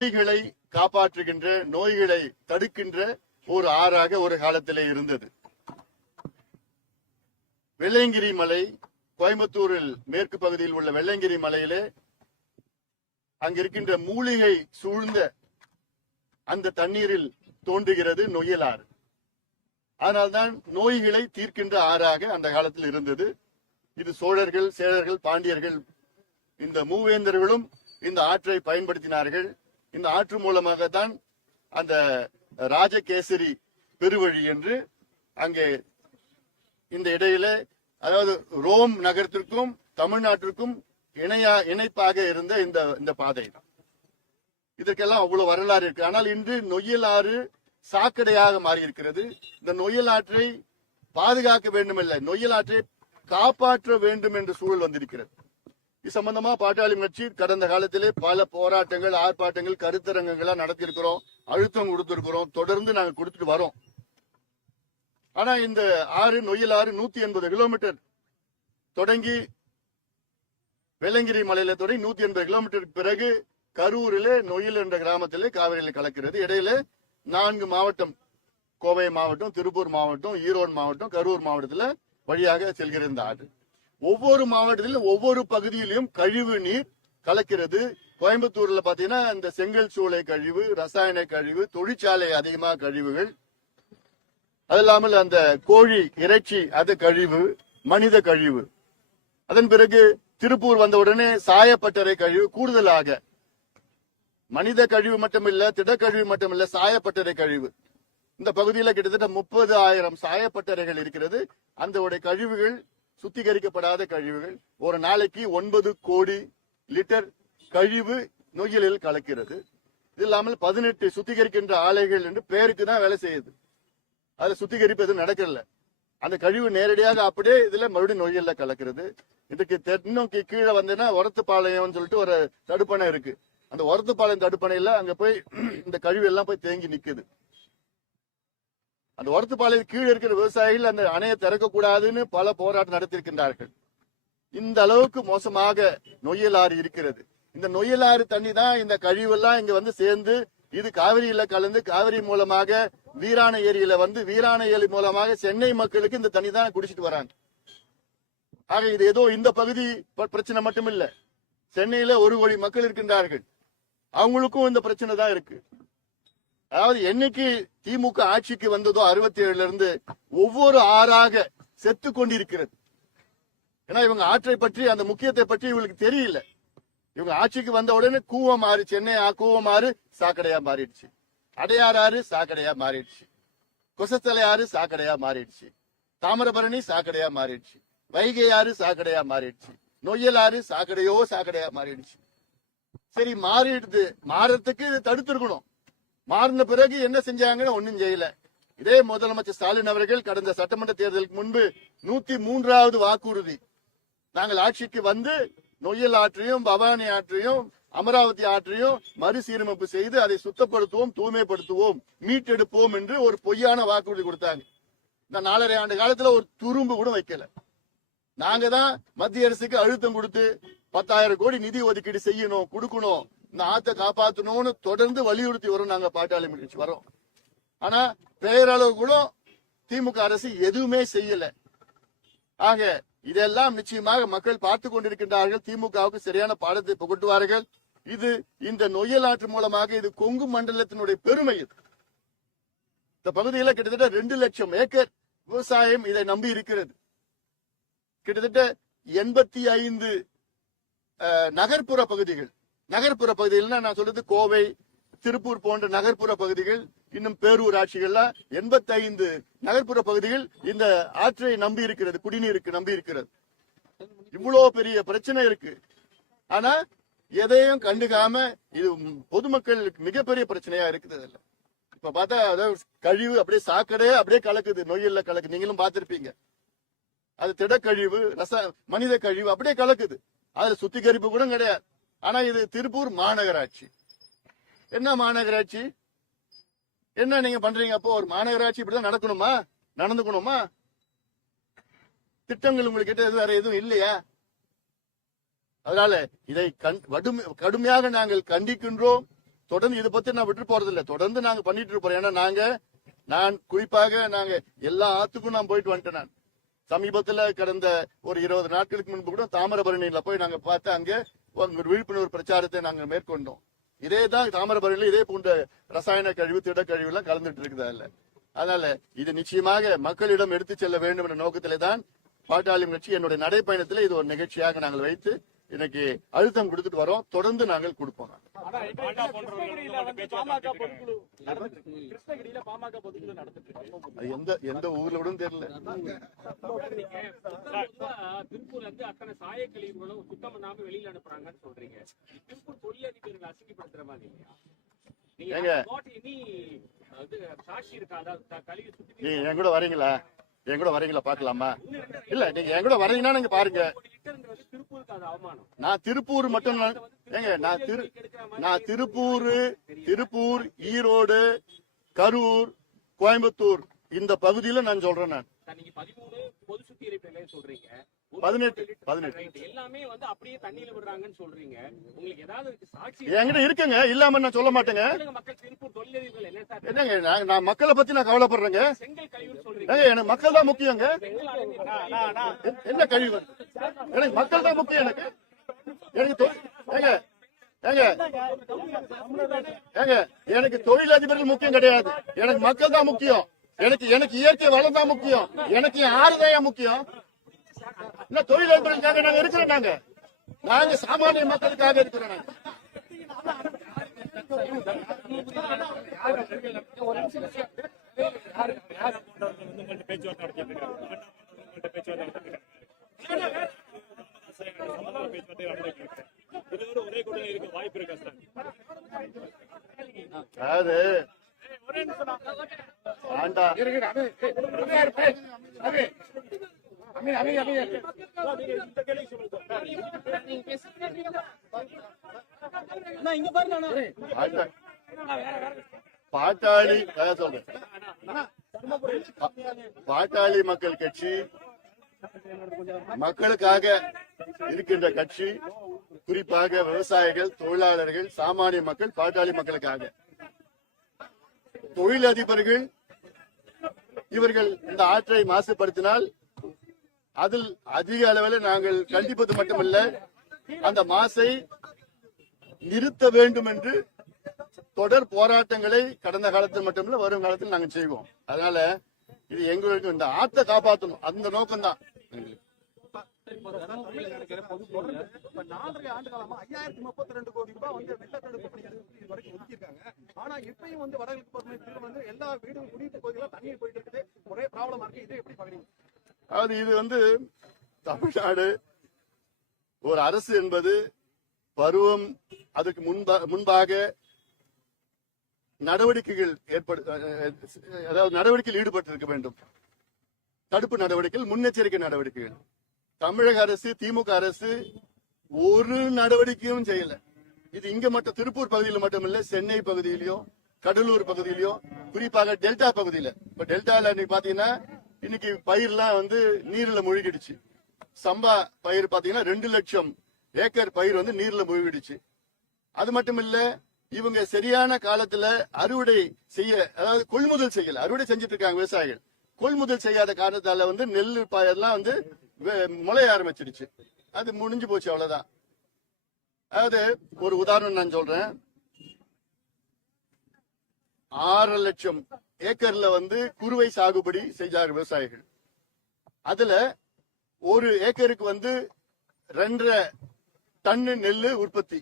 நோய்களை காப்பாற்றுகின்ற, நோய்களை தடுக்கின்ற ஒரு ஆறாக ஒரு காலத்திலே இருந்தது. வெள்ளையங்கிரி மலை, கோயம்புத்தூரில் மேற்கு பகுதியில் உள்ள வெள்ளையங்கிரி மலையிலே அங்கிருக்கின்ற மூலிகை சூழ்ந்த அந்த தண்ணீரில் தோன்றுகிறது நொய்யல் ஆறு. அதனால்தான் நோய்களை தீர்க்கின்ற ஆறாக அந்த காலத்தில் இருந்தது. இது சோழர்கள், சேரர்கள், பாண்டியர்கள் இந்த மூவேந்தர்களும் இந்த ஆற்றை பயன்படுத்தினார்கள். இந்த ஆற்று மூலமாகத்தான் அந்த ராஜகேசரி பெருவழி என்று அங்கே இந்த இடையில, அதாவது ரோம் நகரத்திற்கும் தமிழ்நாட்டிற்கும் இணைப்பாக இருந்த இந்த பாதை தான். இதற்கெல்லாம் அவ்வளவு வரலாறு இருக்கு. ஆனால் இன்று நொய்யல் ஆறு சாக்கடையாக மாறி இருக்கிறது. இந்த நொய்யல் ஆற்றை பாதுகாக்க வேண்டுமில்லை, நொய்யல் ஆற்றை காப்பாற்ற வேண்டும் என்ற சூழல் வந்திருக்கிறது. இது சம்பந்தமா பாட்டாளி கட்சி கடந்த காலத்திலே பல போராட்டங்கள், ஆர்ப்பாட்டங்கள், கருத்தரங்கங்கள் நடத்தியிருக்கிறோம், அழுத்தம் கொடுத்திருக்கிறோம், தொடர்ந்து நாங்கள் கொடுத்துட்டு வரோம். ஆனா இந்த ஆறு, நொய்யல் ஆறு 180 கிலோமீட்டர் தொடங்கி வெள்ளங்கிரி மலையில தொடங்கி 180 கிலோமீட்டருக்கு பிறகு கரூரிலே நொய்யல் என்ற கிராமத்திலே காவிரியில் கலக்கிறது. இடையில 4 மாவட்டம், கோவை மாவட்டம், திருப்பூர் மாவட்டம், ஈரோடு மாவட்டம், கரூர் மாவட்டத்தில் வழியாக செல்கிற இந்த ஆறு ஒவ்வொரு மாவட்டத்திலும் ஒவ்வொரு பகுதியிலும் கழிவு நீர் கலக்கிறது. கோயம்புத்தூர்ல பாத்தீங்கன்னா இந்த செங்கல் சூளை கழிவு, ரசாயன கழிவு, தொழிற்சாலை அதிகமாக கழிவுகள், அது இல்லாமல் அந்த கோழி இறைச்சி அது கழிவு, மனித கழிவு. அதன் பிறகு திருப்பூர் வந்தவுடனே சாயப்பட்டறை கழிவு கூடுதலாக, மனித கழிவு மட்டுமில்ல, திடக்கழிவு மட்டுமில்ல, சாயப்பட்டறை கழிவு. இந்த பகுதியில் கிட்டத்தட்ட 30,000 சாயப்பட்டறைகள் இருக்கிறது. அந்த கழிவுகள் சுத்திகரிக்கப்படாத கழிவுகள். ஒரு நாளைக்கு 9 கோடி லிட்டர் கழிவு நொய்யலில் கலக்கிறது. இது இல்லாமல் 18 சுத்திகரிக்கின்ற ஆலைகள் என்று பேருக்கு தான் வேலை செய்யுது. அதுல சுத்திகரிப்பு எதுவும் நடக்கல. அந்த கழிவு நேரடியாக அப்படியே இதுல மறுபடியும் நொய்யல்ல கலக்கிறது. இதுக்கு தென்னோக்கி கீழே வந்தேன்னா ஒரத்துப்பாளையம் சொல்லிட்டு ஒரு தடுப்பணை இருக்கு. அந்த ஒரத்துப்பாளையம் தடுப்பணையில அங்க போய் இந்த கழிவு எல்லாம் போய் தேங்கி நிக்குது. அந்த ஒரத்துப்பாளையம் கீழே இருக்கிற விவசாயிகள் அந்த அணையை திறக்கக்கூடாதுன்னு பல போராட்டம் நடத்தியிருக்கின்றார்கள். இந்த அளவுக்கு மோசமாக நொய்யல் ஆறு இருக்கிறது. இந்த நொய்யல் ஆறு தண்ணி தான் இந்த கழிவெல்லாம் இங்க வந்து சேர்ந்து இது காவிரியில கலந்து காவிரி மூலமாக வீராண ஏரியில வந்து வீராண ஏரி மூலமாக சென்னை மக்களுக்கு இந்த தண்ணி தான் குடிச்சிட்டு வராங்க. ஆக இது ஏதோ இந்த பகுதி பிரச்சனை மட்டும் இல்ல, சென்னையில 1 கோடி மக்கள் இருக்கின்றார்கள், அவங்களுக்கும் இந்த பிரச்சனை தான் இருக்கு. அதாவது என்னைக்கு திமுக ஆட்சிக்கு வந்ததோ 67 இருந்து ஒவ்வொரு ஆறாக செத்து கொண்டிருக்கிறது. ஏன்னா இவங்க ஆற்றை பற்றி அந்த முக்கியத்தை பற்றி இவங்களுக்கு தெரியல. இவங்க ஆட்சிக்கு வந்த உடனே கூவமாறு, சென்னை கூவமாறு சாக்கடையா மாறிடுச்சு, அடையாறு ஆறு சாக்கடையா மாறிடுச்சு, கொசத்தலை ஆறு சாக்கடையா மாறிடுச்சு, தாமிரபரணி சாக்கடையா மாறிடுச்சு, வைகை ஆறு சாக்கடையா மாறிடுச்சு, நொய்யல் ஆறு சாக்கடையா மாறிடுச்சு. சரி, மாறிடுது, மாறத்துக்கு தடுத்திருக்கணும். மாறின பிறகு என்ன செஞ்சாங்கன்னு ஒன்னும் செய்யல. இதே முதலமைச்சர் ஸ்டாலின் அவர்கள் கடந்த சட்டமன்ற தேர்தலுக்கு முன்பு 103வது வாக்குறுதி, நாங்கள் ஆட்சிக்கு வந்து நொய்யல் ஆற்றையும் பவானி ஆற்றையும் அமராவதி ஆற்றையும் மறுசீரமைப்பு செய்து அதை சுத்தப்படுத்துவோம், தூய்மைப்படுத்துவோம், மீட்டெடுப்போம் என்று ஒரு பொய்யான வாக்குறுதி கொடுத்தாங்க. இந்த 4.5 ஆண்டு காலத்துல ஒரு துரும்பு கூட வைக்கல. நாங்க தான் மத்திய அரசுக்கு அழுத்தம் கொடுத்து 10,000 கோடி நிதி ஒதுக்கீடு செய்யணும், கொடுக்கணும், இந்த ஆத்தை காப்பாற்றணும்னு தொடர்ந்து வலியுறுத்தி வரும். நாங்க பாட்டாளி கட்சி வரோம். ஆனா பெயரளவு கூட திமுக அரசு எதுவுமே செய்யல. ஆக இதெல்லாம் நிச்சயமாக மக்கள் பார்த்து கொண்டிருக்கின்றார்கள். திமுகவுக்கு சரியான பாடத்தை புகட்டுவார்கள். இது இந்த நொய்யல் ஆற்று மூலமாக இது கொங்கு மண்டலத்தினுடைய பெருமை. இந்த பகுதியில் கிட்டத்தட்ட 2 லட்சம் ஏக்கர் விவசாயம் இதை நம்பி இருக்கிறது. கிட்டத்தட்ட 85 நகர்ப்புற பகுதிகள், நகர்ப்புற பகுதிகள்னா நான் சொல்றது கோவை, திருப்பூர் போன்ற நகர்ப்புற பகுதிகள், இன்னும் பேரூராட்சிகள்ல 85 நகர்ப்புற பகுதிகள் இந்த ஆற்றை நம்பி இருக்கிறது, குடிநீருக்கு நம்பி இருக்கிறது. இவ்வளவு பெரிய பிரச்சனை இருக்கு. ஆனா எதையும் கண்டுக்காம இது பொதுமக்களுக்கு மிகப்பெரிய பிரச்சனையா இருக்குது. இப்ப பார்த்தா அதாவது கழிவு அப்படியே சாக்கடையே அப்படியே கலக்குது, நொய்யல்ல கலக்கு. நீங்களும் பார்த்திருப்பீங்க. அது திடக்கழிவு, மனித கழிவு அப்படியே கலக்குது. அதுல சுத்திகரிப்பு கூட கிடையாது. ஆனா இது திருப்பூர் மாநகராட்சி. என்ன மாநகராட்சி, என்ன நீங்க பண்றீங்க? அப்போ ஒரு மாநகராட்சி இப்படிதான் நடக்கணுமா, நடந்துக்கணுமா? திட்டங்கள் உங்களுக்கு வேற எதுவும் இல்லையா? அதனால இதை கடுமையாக நாங்கள் கண்டிக்கின்றோம். தொடர்ந்து இதை பத்தி நான் விட்டு போறது இல்லை, தொடர்ந்து நாங்க பண்ணிட்டு இருப்போம். ஏன்னா நான் குறிப்பாக எல்லா ஆத்துக்கும் நான் போயிட்டு வந்துட்டேன். நான் சமீபத்துல கடந்த ஒரு 20 நாட்களுக்கு முன்பு கூட தாமிரபரணியில போய் நாங்க பார்த்து அங்க ஒரு விழிப்புணர்வு பிரச்சாரத்தை நாங்க மேற்கொண்டோம். இதேதான் தாமிரபரணியில இதே போன்ற ரசாயன கழிவு, திடக்கழிவு எல்லாம் கலந்துட்டு இருக்குதா இல்ல. அதனால இது நிச்சயமாக மக்களிடம் எடுத்து செல்ல வேண்டும் என்ற நோக்கத்திலே தான் பாட்டாளி கட்சி என்னுடைய நடைப்பயணத்தில் இது ஒரு நிகழ்ச்சியாக நாங்கள் வைத்து இன்னைக்கு அழுத்தம் கொடுத்துட்டு வரோம். தொடர்ந்து நாங்கள் கொடுப்போம். எந்த ஊர்ல கூட தெரியல. திருப்பூர்ல இருந்து அத்தனை சாய கழிவுகளும் சுத்தம் பண்ணாம வெளியில அனுப்புறாங்கன்னு சொல்றீங்க. திருப்பூர் தொழிலதிபர்கள் அசிங்கப்படுத்துற மாதிரி சாட்சி இருக்கா? அதாவது கழிவு சுத்தி நீ என் கூட வரீங்களா? என் கூட வரீங்களா பாக்கலாமா? இல்ல நீங்க என் கூட வரீங்கன்னா நீங்க பாருங்க. நான் திருப்பூர் மட்டும் நான் திருப்பூர், ஈரோடு, கரூர், கோயம்புத்தூர் இந்த பகுதியில நான் சொல்றேன். நான் 18 எல்லாமே வந்து அப்படியே தண்ணியில விடுறாங்கன்னு சொல்றீங்க. உங்களுக்கு ஏதாவது சாட்சி என்கிட்ட இருக்குங்க, இல்லாம நான் சொல்ல மாட்டேங்க. என்னங்க நான் மக்களை பத்தி நான் கவலைப்படுறேங்க. எனக்கு மக்கள் தான் முக்கியங்க. என்ன கழிவு? எனக்கு மக்கள் தான் முக்கியம். எனக்கு தொழிலதிபர்கள் முக்கியம் கிடையாது. எனக்கு மக்கள் தான் முக்கியம். எனக்கு இயற்கை வளம் தான் முக்கியம். எனக்கு ஆறுதான் முக்கியம். தொழிலதிபர்களுக்காக நாங்க இருக்கிறோம். நாங்க சாமானிய மக்களுக்காக இருக்கிறோம். அதாவது பாட்டாளி மக்கள் கட்சி மக்களுக்காக இருக்கின்ற கட்சி. குறிப்பாக விவசாயிகள், தொழிலாளர்கள், சாமானிய மக்கள், பாட்டாளி மக்களுக்காக. தொழிலதிபர்கள் இவர்கள் இந்த ஆற்றை மாசுபடுத்தினால் அதில் அதிக அளவில் நாங்கள் கண்டிப்பது மட்டுமல்ல, அந்த மாசை நிறுத்த வேண்டும் என்று தொடர் போராட்டங்களை கடந்த காலத்தில் மட்டுமல்ல வரும் காலத்தில் நாங்கள் செய்வோம். அதனால இது எங்களுக்கு இந்த ஆற்றை காப்பாற்றணும், அந்த நோக்கம் தான். 4.5 ஆண்டு காலமா 5032 கோடி ரூபாய் வந்து வெள்ள தடுப்பு பணிகள் இதுவரைக்கும் ஒதுக்கியிருக்காங்க. ஆனா இப்பயும் வந்து வடகிழக்கு பகுதியில் வந்து எல்லா வீடும் குடியிருப்பு பகுதிகளும் தண்ணீர் போயிட்டு இருக்குது. ஒரே ப்ராப்ளமா இருக்கு. இது எப்படி பாக்குறீங்க? அதாவது இது வந்து தமிழ்நாடு ஒரு அரசு என்பது பருவம் அதுக்கு முன்பாக நடவடிக்கைகள் நடவடிக்கையில் ஈடுபட்டு இருக்க வேண்டும். தடுப்பு நடவடிக்கைகள், முன்னெச்சரிக்கை நடவடிக்கைகள். தமிழக அரசு, திமுக அரசு ஒரு நடவடிக்கையும் செய்யல. இது இங்க மட்டும் திருப்பூர் பகுதியில் மட்டுமில்ல, சென்னை பகுதியிலும், கடலூர் பகுதியிலும், குறிப்பாக டெல்டா பகுதியில. இப்ப டெல்டால நீ பாத்தீங்கன்னா இன்னைக்கு பயிர்லாம் வந்து நீர்ல மூழ்கிடுச்சு. சம்பா பயிர் பாத்தீங்கன்னா 2 லட்சம் ஏக்கர் பயிர் வந்து நீர்ல மூழ்கிடுச்சு. அது மட்டும் இல்ல, இவங்க சரியான காலத்துல அறுவடை செய்ய, அதாவது கொள்முதல் செய்யல. அறுவடை செஞ்சுட்டு இருக்காங்க விவசாயிகள். கொள்முதல் செய்யாத காரணத்தால வந்து நெல் பயிரெல்லாம் வந்து முளைய ஆரம்பிச்சிடுச்சு. அது முடிஞ்சு போச்சு, அவ்வளவுதான். அதாவது ஒரு உதாரணம் நான் சொல்றேன். 6 லட்சம் ஏக்கர்ல வந்து குறுவை சாகுபடி செஞ்சாங்க விவசாயிகள். அதுல ஒரு ஏக்கருக்கு வந்து 2.5 டன்னு நெல் உற்பத்தி.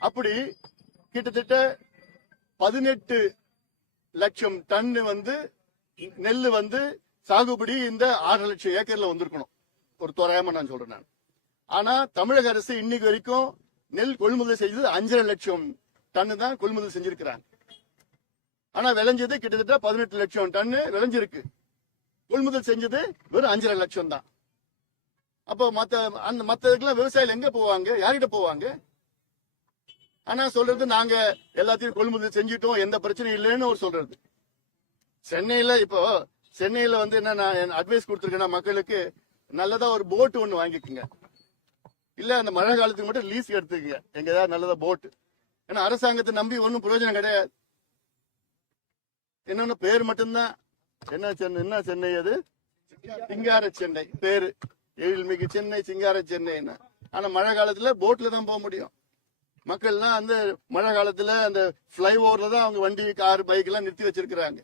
அப்படி கிட்டத்தட்ட 18 லட்சம் டன்னு வந்து நெல் வந்து சாகுபடி இந்த 6 லட்சம் ஏக்கர்ல வந்திருக்கணும். ஒரு தோராயமா நான் சொல்றேன். ஆனா தமிழக அரசு இன்னைக்கு வரைக்கும் நெல் கொள்முதல் செய்தது 5.5 லட்சம் டன்னு தான் கொள்முதல் செஞ்சிருக்கிறாங்க. ஆனா விளைஞ்சது கிட்டத்தட்ட 18 லட்சம் டன்னு விளைஞ்சிருக்கு. கொள்முதல் செஞ்சது வெறும் 5.5 லட்சம் தான். அப்போ மத்ததுக்கெல்லாம் விவசாயிகள் எங்க போவாங்க? யார்கிட்ட போவாங்க? ஆனா சொல்றது நாங்க எல்லாத்தையும் கொள்முதல் செஞ்சிட்டோம், எந்த பிரச்சனையும் இல்லைன்னு ஒரு சொல்றது. சென்னையில வந்து என்ன நான் அட்வைஸ் கொடுத்துருக்கேன்னா, மக்களுக்கு நல்லதா ஒரு போட் ஒண்ணு வாங்கிக்குங்க. இல்ல அந்த மழை காலத்துக்கு மட்டும் லீஸ் எடுத்துக்கங்க. எங்க ஏதாவது நல்லதா போட் ஏன்னா அரசாங்கத்தை நம்பி ஒன்றும் பிரயோஜனம் கிடையாது. என்னன்னு பேர் மட்டும்தான். என்ன சென்னை அது? சிங்கார சென்னை பேரு. எழில்மிகு சென்னை, சிங்கார சென்னைன்னு. ஆனா மழை காலத்துல போட்ல தான் போக முடியும். மக்கள்லாம் அந்த மழை காலத்துல அந்த பிளை ஓவர்ல தான் அவங்க வண்டி, கார், பைக் எல்லாம் நிறுத்தி வச்சிருக்கிறாங்க.